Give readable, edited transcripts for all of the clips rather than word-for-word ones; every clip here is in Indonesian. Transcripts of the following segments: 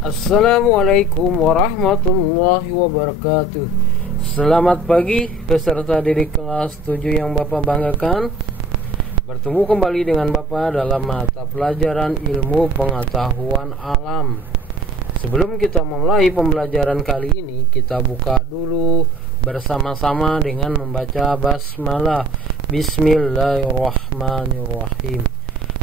Assalamualaikum warahmatullahi wabarakatuh. Selamat pagi peserta didik kelas 7 yang Bapak banggakan. Bertemu kembali dengan Bapak dalam mata pelajaran ilmu pengetahuan alam. Sebelum kita memulai pembelajaran kali ini, kita buka dulu bersama-sama dengan membaca basmalah. Bismillahirrahmanirrahim.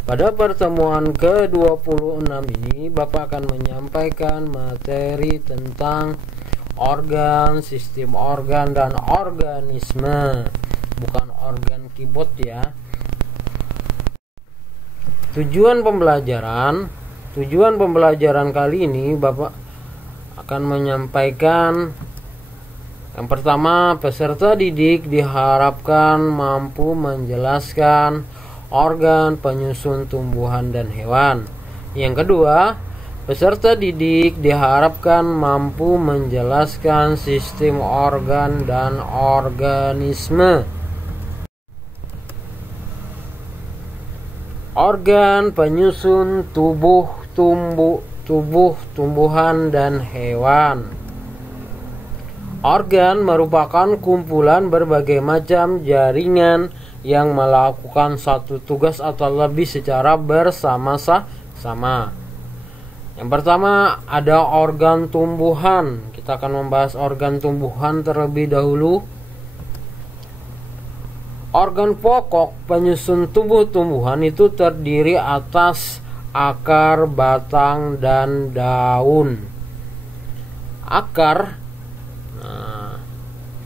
Pada pertemuan ke-26 ini Bapak akan menyampaikan materi tentang organ, sistem organ, dan organisme. Bukan organ keyboard ya. Tujuan pembelajaran kali ini Bapak akan menyampaikan yang pertama, peserta didik diharapkan mampu menjelaskan organ penyusun tumbuhan dan hewan. Yang kedua, peserta didik diharapkan mampu menjelaskan sistem organ dan organisme. Organ penyusun tumbuhan dan hewan. Organ merupakan kumpulan berbagai macam jaringan yang melakukan satu tugas atau lebih secara bersama-sama. Yang pertama ada organ tumbuhan. Kita akan membahas organ tumbuhan terlebih dahulu. Organ pokok penyusun tumbuhan itu terdiri atas akar, batang, dan daun. Akar,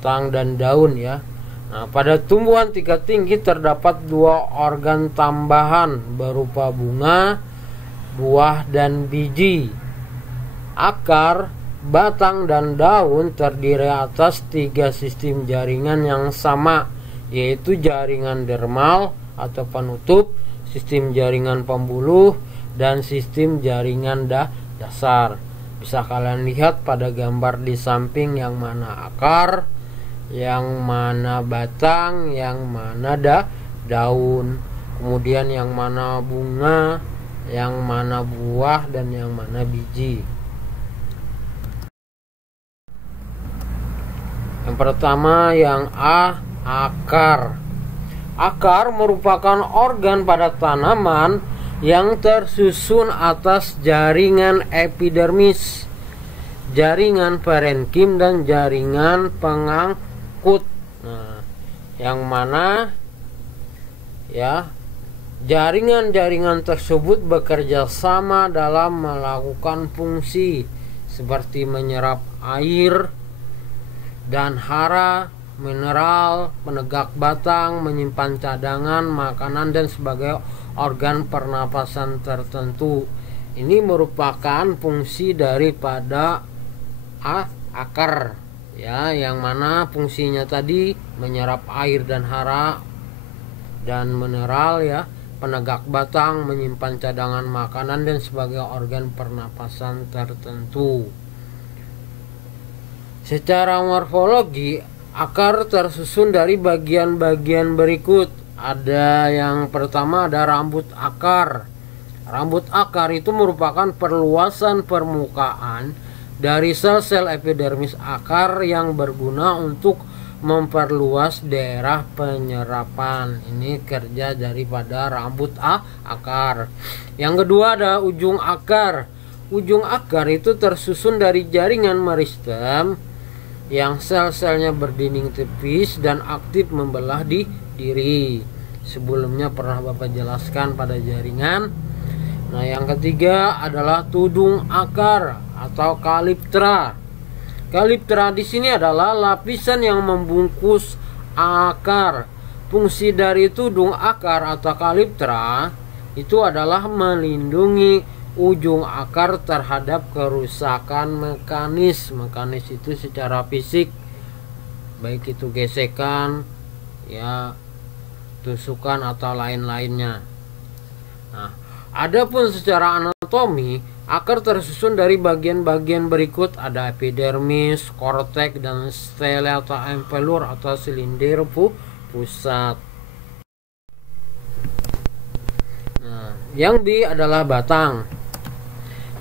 batang, dan daun ya. Nah, pada tumbuhan tingkat tinggi terdapat dua organ tambahan berupa bunga, buah, dan biji. Akar, batang, dan daun terdiri atas tiga sistem jaringan yang sama, yaitu jaringan dermal atau penutup, sistem jaringan pembuluh, dan sistem jaringan dasar. Bisa kalian lihat pada gambar di samping yang mana akar, yang mana batang, yang mana daun, kemudian yang mana bunga, yang mana buah, dan yang mana biji. Yang pertama yang A, akar. Akar merupakan organ pada tanaman yang tersusun atas jaringan epidermis, jaringan parenkim, dan jaringan pengangkut. Nah, yang mana ya jaringan-jaringan tersebut bekerja sama dalam melakukan fungsi seperti menyerap air dan hara, mineral, penegak batang, menyimpan cadangan makanan, dan sebagai organ pernapasan tertentu. Ini merupakan fungsi daripada akar ya, yang mana fungsinya tadi menyerap air dan hara dan mineral ya, penegak batang, menyimpan cadangan makanan, dan sebagai organ pernapasan tertentu. Secara morfologi, akar tersusun dari bagian-bagian berikut. Ada yang pertama ada rambut akar. Rambut akar itu merupakan perluasan permukaan dari sel-sel epidermis akar yang berguna untuk memperluas daerah penyerapan. Ini kerja daripada rambut akar. Yang kedua ada ujung akar. Ujung akar itu tersusun dari jaringan meristem yang sel-selnya berdinding tipis dan aktif membelah di diri. Sebelumnya pernah Bapak jelaskan pada jaringan. Nah, yang ketiga adalah tudung akar atau kaliptra. Kaliptra di sini adalah lapisan yang membungkus akar. Fungsi dari tudung akar atau kaliptra itu adalah melindungi ujung akar terhadap kerusakan mekanis. Mekanis itu secara fisik, baik itu gesekan, ya, tusukan atau lain-lainnya. Nah, adapun secara anatomi, akar tersusun dari bagian-bagian berikut. Ada epidermis, korteks, dan stele atau empelur atau silinder pusat. Nah, yang B adalah batang.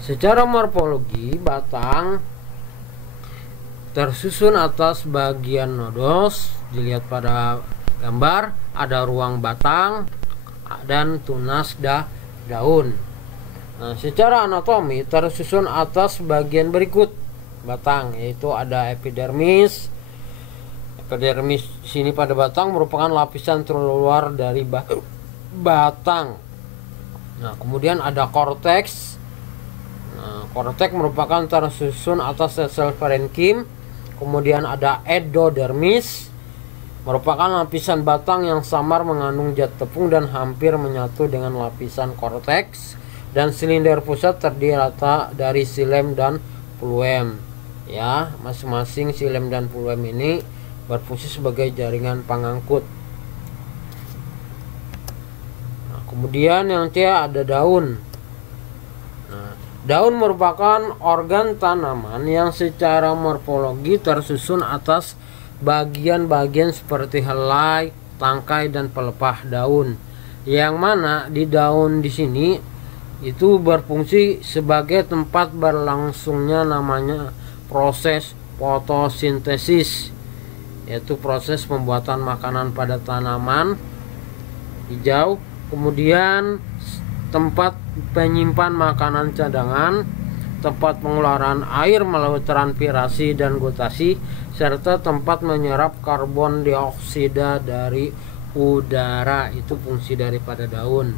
Secara morfologi, batang tersusun atas bagian nodos. Dilihat pada gambar, ada ruang batang dan tunas daun. Nah, secara anatomi tersusun atas bagian berikut batang, yaitu ada epidermis. Epidermis sini pada batang merupakan lapisan terluar dari batang. Nah, kemudian ada korteks. Nah, korteks merupakan tersusun atas sel parenkim. Kemudian ada endodermis, merupakan lapisan batang yang samar mengandung zat tepung dan hampir menyatu dengan lapisan korteks. Dan silinder pusat terdiri rata dari xilem dan fluem. Ya, masing-masing xilem dan fluem ini berfungsi sebagai jaringan pengangkut. Nah, kemudian yang C ada daun. Daun merupakan organ tanaman yang secara morfologi tersusun atas bagian-bagian seperti helai, tangkai, dan pelepah daun. Yang mana di daun di sini itu berfungsi sebagai tempat berlangsungnya namanya proses fotosintesis, yaitu proses pembuatan makanan pada tanaman hijau. Kemudian tempat penyimpan makanan cadangan, tempat pengeluaran air melalui transpirasi dan gutasi, serta tempat menyerap karbon dioksida dari udara. Itu fungsi daripada daun.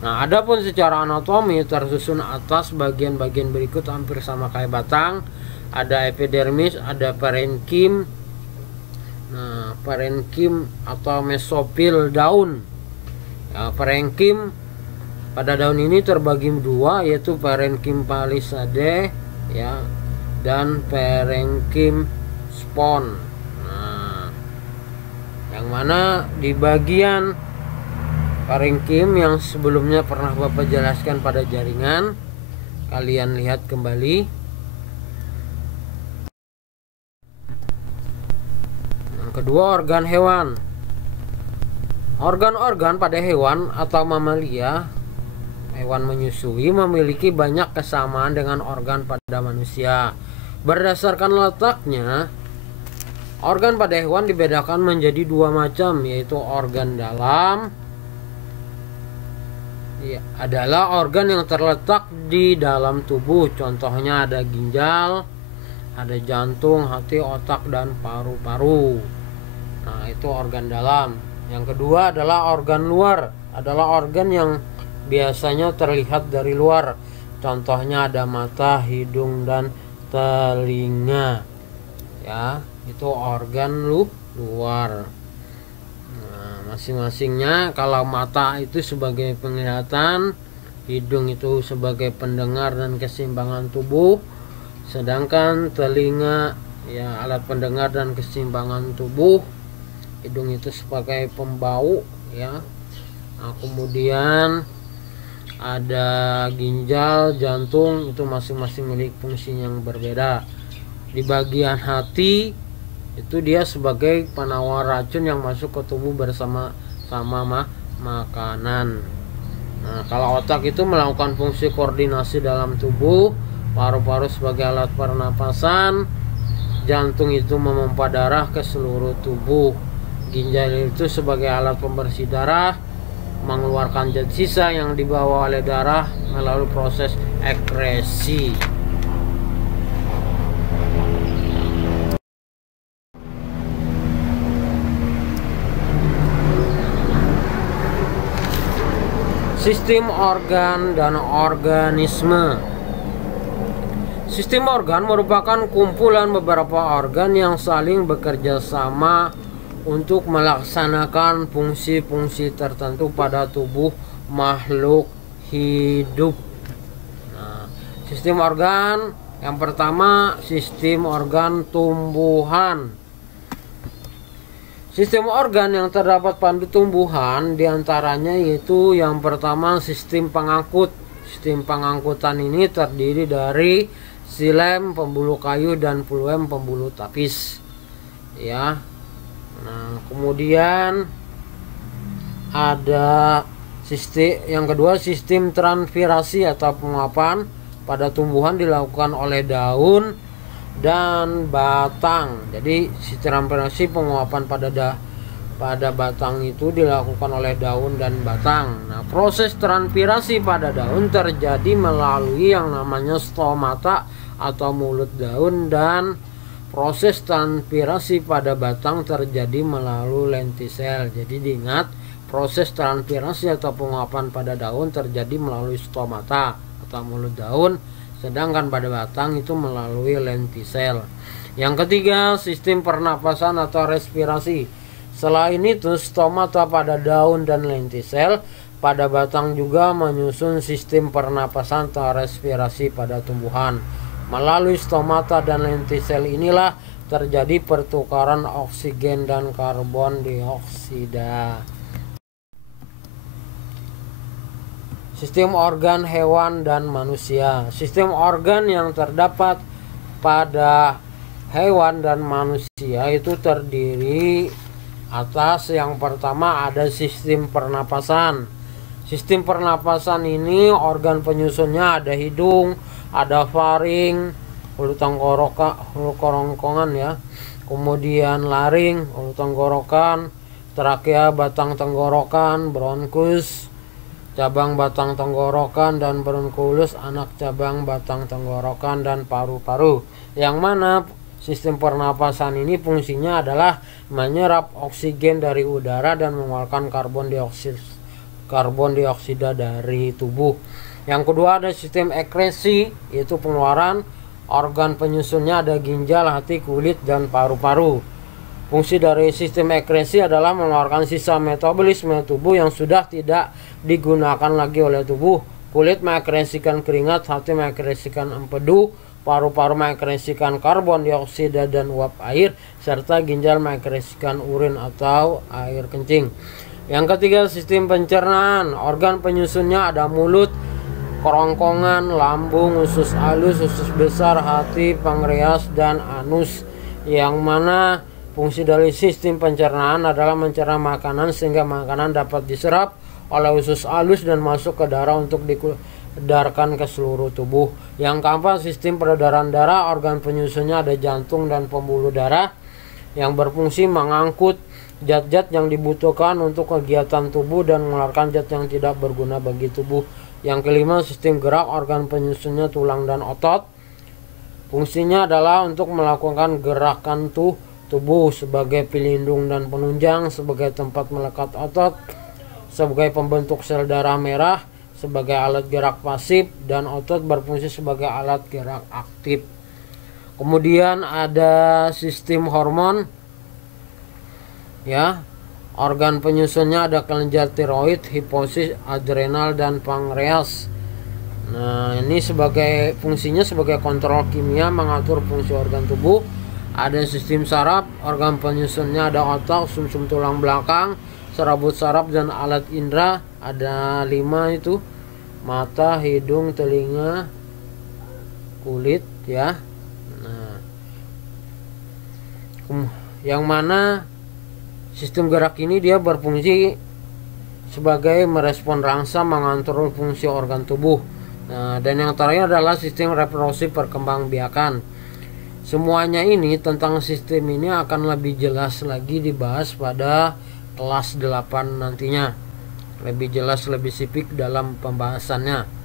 Nah, adapun secara anatomi tersusun atas bagian-bagian berikut hampir sama kayak batang. Ada epidermis, ada parenkim. Nah, parenkim atau mesofil daun. Ya, parenkim pada daun ini terbagi dua, yaitu parenkim palisade ya dan parenkim spon. Nah, yang mana di bagian parenkim yang sebelumnya pernah Bapak jelaskan pada jaringan, kalian lihat kembali. Yang kedua, organ hewan. Organ-organ pada hewan atau mamalia, hewan menyusui, memiliki banyak kesamaan dengan organ pada manusia. Berdasarkan letaknya, organ pada hewan dibedakan menjadi dua macam, yaitu organ dalam adalah organ yang terletak di dalam tubuh. Contohnya ada ginjal, ada jantung, hati, otak, dan paru-paru. Nah, itu organ dalam. Yang kedua adalah organ luar, adalah organ yang biasanya terlihat dari luar. Contohnya ada mata, hidung, dan telinga. Ya, itu organ luar. Nah, masing-masingnya, kalau mata itu sebagai penglihatan, hidung itu sebagai pendengar dan keseimbangan tubuh, sedangkan telinga ya alat pendengar dan keseimbangan tubuh, hidung itu sebagai pembau ya. Nah, kemudian ada ginjal, jantung, itu masing-masing memiliki fungsi yang berbeda. Di bagian hati itu dia sebagai penawar racun yang masuk ke tubuh bersama makanan. Nah, kalau otak itu melakukan fungsi koordinasi dalam tubuh, paru-paru sebagai alat pernapasan, jantung itu memompa darah ke seluruh tubuh, ginjal itu sebagai alat pembersih darah, mengeluarkan zat sisa yang dibawa oleh darah melalui proses ekskresi. Sistem organ dan organisme. Sistem organ merupakan kumpulan beberapa organ yang saling bekerja sama untuk melaksanakan fungsi-fungsi tertentu pada tubuh makhluk hidup. Nah, sistem organ yang pertama, sistem organ tumbuhan. Sistem organ yang terdapat pada tumbuhan diantaranya yaitu yang pertama sistem pengangkut. Sistem pengangkutan ini terdiri dari xilem pembuluh kayu dan fluem pembuluh tapis. Ya. Nah, kemudian ada sistem yang kedua, sistem transpirasi atau penguapan pada tumbuhan dilakukan oleh daun dan batang. Jadi sistem transpirasi penguapan pada batang itu dilakukan oleh daun dan batang. Nah, proses transpirasi pada daun terjadi melalui yang namanya stomata atau mulut daun, dan proses transpirasi pada batang terjadi melalui lentisel. Jadi diingat, proses transpirasi atau penguapan pada daun terjadi melalui stomata atau mulut daun, sedangkan pada batang itu melalui lentisel. Yang ketiga, sistem pernapasan atau respirasi. Selain itu, stomata pada daun dan lentisel pada batang juga menyusun sistem pernapasan atau respirasi pada tumbuhan. Melalui stomata dan lentisel inilah terjadi pertukaran oksigen dan karbon dioksida. Sistem organ hewan dan manusia. Sistem organ yang terdapat pada hewan dan manusia itu terdiri atas, yang pertama ada sistem pernapasan. Sistem pernapasan ini organ penyusunnya ada hidung, ada faring, hulu kerongkongan ya, kemudian laring, hulu tenggorokan, trakea batang tenggorokan, bronkus cabang batang tenggorokan, dan bronkulus anak cabang batang tenggorokan, dan paru-paru. Yang mana sistem pernapasan ini fungsinya adalah menyerap oksigen dari udara dan mengeluarkan karbon dioksida dari tubuh. Yang kedua ada sistem ekresi, yaitu pengeluaran. Organ penyusunnya ada ginjal, hati, kulit, dan paru-paru. Fungsi dari sistem ekresi adalah mengeluarkan sisa metabolisme tubuh yang sudah tidak digunakan lagi oleh tubuh. Kulit mengekresikan keringat, hati mengekresikan empedu, paru-paru mengekresikan karbon dioksida dan uap air, serta ginjal mengekresikan urin atau air kencing. Yang ketiga, sistem pencernaan. Organ penyusunnya ada mulut, kerongkongan, lambung, usus halus, usus besar, hati, pankreas, dan anus. Yang mana fungsi dari sistem pencernaan adalah mencerna makanan sehingga makanan dapat diserap oleh usus halus dan masuk ke darah untuk diedarkan ke seluruh tubuh. Yang keempat, sistem peredaran darah. Organ penyusunnya ada jantung dan pembuluh darah yang berfungsi mengangkut zat-zat yang dibutuhkan untuk kegiatan tubuh dan mengeluarkan zat yang tidak berguna bagi tubuh. Yang kelima, sistem gerak. Organ penyusunnya tulang dan otot. Fungsinya adalah untuk melakukan gerakan tubuh sebagai pelindung dan penunjang, sebagai tempat melekat otot, sebagai pembentuk sel darah merah, sebagai alat gerak pasif, dan otot berfungsi sebagai alat gerak aktif. Kemudian ada sistem hormon ya. Organ penyusunnya ada kelenjar tiroid, hipofisis, adrenal, dan pankreas. Nah, ini sebagai fungsinya sebagai kontrol kimia, mengatur fungsi organ tubuh. Ada sistem saraf. Organ penyusunnya ada otak, sumsum tulang belakang, serabut saraf, dan alat indera. Ada 5 itu: mata, hidung, telinga, kulit ya. Nah, yang mana sistem gerak ini dia berfungsi sebagai merespon rangsa, mengatur fungsi organ tubuh. Nah, dan yang terakhir adalah sistem reproduksi perkembangbiakan. Semuanya ini tentang sistem ini akan lebih jelas lagi dibahas pada kelas 8 nantinya. Lebih jelas, lebih spesifik dalam pembahasannya.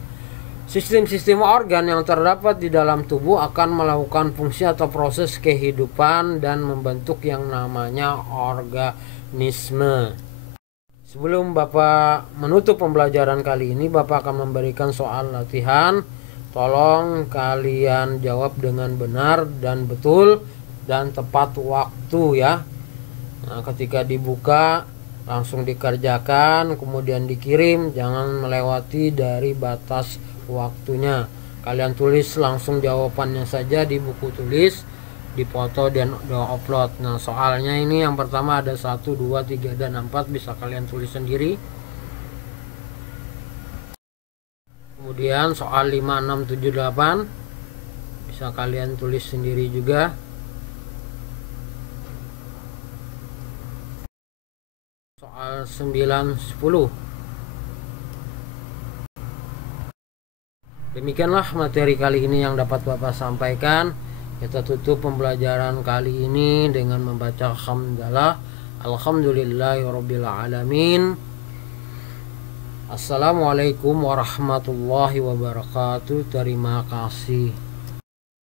Sistem-sistem organ yang terdapat di dalam tubuh akan melakukan fungsi atau proses kehidupan dan membentuk yang namanya organisme. Sebelum Bapak menutup pembelajaran kali ini, Bapak akan memberikan soal latihan. Tolong kalian jawab dengan benar dan betul dan tepat waktu ya. Nah, ketika dibuka langsung dikerjakan, kemudian dikirim, jangan melewati dari batas waktunya. Kalian tulis langsung jawabannya saja di buku tulis, dipoto dan upload. Nah, soalnya ini yang pertama ada 1, 2, 3, dan 4, bisa kalian tulis sendiri. Kemudian soal 5, 6, 7, 8 bisa kalian tulis sendiri juga. Soal 9, 10 Demikianlah materi kali ini yang dapat Bapak sampaikan. Kita tutup pembelajaran kali ini dengan membaca hamdalah. Alhamdulillahirabbil alamin. Assalamualaikum warahmatullahi wabarakatuh. Terima kasih.